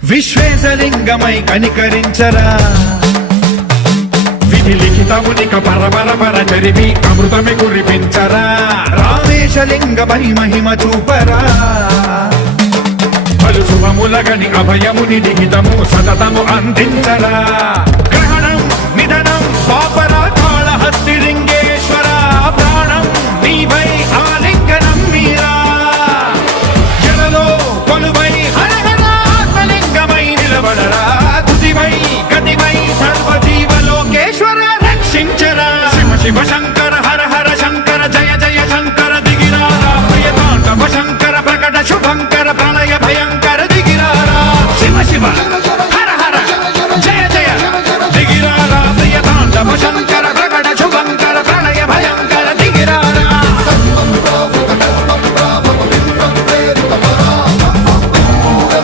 విశ్వేశలింగమై కనికరించరా విధి లిఖితమునిక పరపర చరిమి అమృతమి కురిపించరా రామేశలింగమై మహిమ చూపరా పలు శుభములగని అభయముని లిఖితము సతతము అందించరా గ్రహణం నిధనం పాపరా